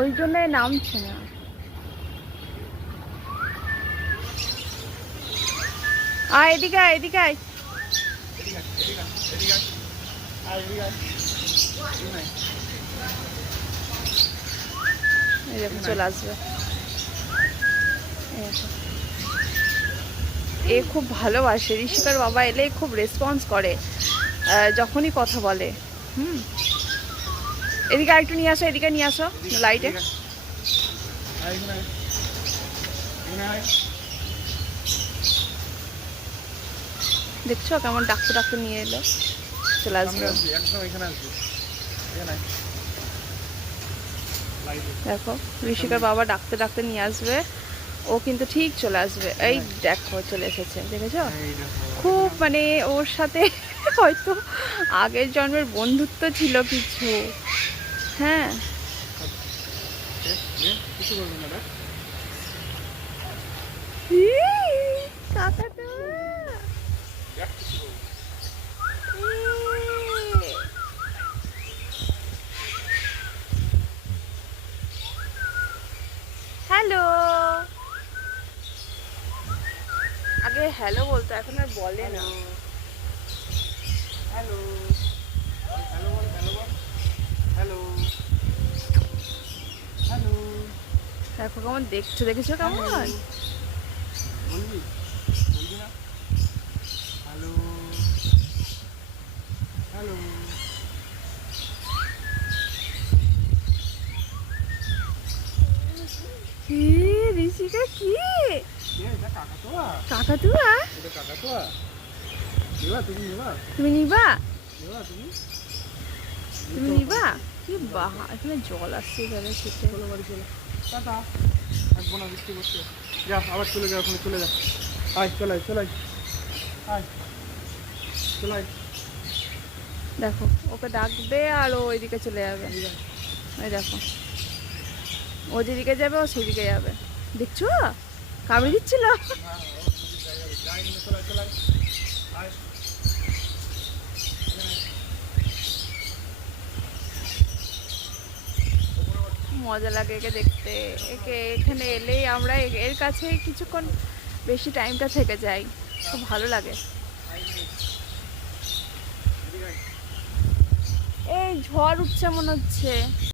ওই জন্য নামছে না। আয় এদিকে আয়, এদিকে আয়। চলে আসবে। এ খুব ভালোবাসে, ঋষিকার বাবা এলে খুব রেসপন্স করে যখনই কথা বলে। এদিকে আরেকটু নিয়ে আসো, এদিকে নিয়ে আসো লাইটে। দেখছো কেমন ডাকতে ডাকতে নিয়ে এলো, চলে আসবে। দেখো ঋষিকার বাবা ডাকতে ডাকতে নিয়ে আসবে, ও কিন্তু ঠিক চলে আসবে। এই দেখো চলে এসেছে, দেখেছো? খুব মানে ওর সাথে হয়তো আগের জন্মের বন্ধুত্ব ছিল কিছু। হ্যাঁ কাকাটা হ্যালো, আগে হ্যালো বলতো, এখন আর বলে না। হ্যালো, হ্যালো বল, হ্যালো বল, হ্যালো, হ্যালো। দেখো কেমন দেখছো, দেখেছো কেমন? বলবি বলবি না? Hello, hello. কি ঋষিকা, কি এটা কাকাতুয়া? কাকাতুয়া? এটা কাকাতুয়া? নেবা তুমি, নেবা? তুমি নিবা? নেবা তুমি? তুমি নিবা? কি বাহা, এখানে জল আসছে জলের শীতে। চলো বাড়ি চলো, টাটা। থাকবো না, বৃষ্টি করছে। যা আবার চলে যা, ওখানে চলে যা। আয় চলাই চলাই, আয় চলাই। দেখো ওকে ডাকবে আর ও ওইদিকে চলে যাবে। ওই দেখো ও যেদিকে যাবে ও সেদিকে যাবে, দেখছো? কামড়ে দিচ্ছিল। মজা লাগে একে দেখতে। একে এখানে এলেই আমরা এর কাছে কিছুক্ষণ বেশি টাইমটা থেকে যাই, খুব ভালো লাগে। এই ঝড় উঠছে মনে হচ্ছে।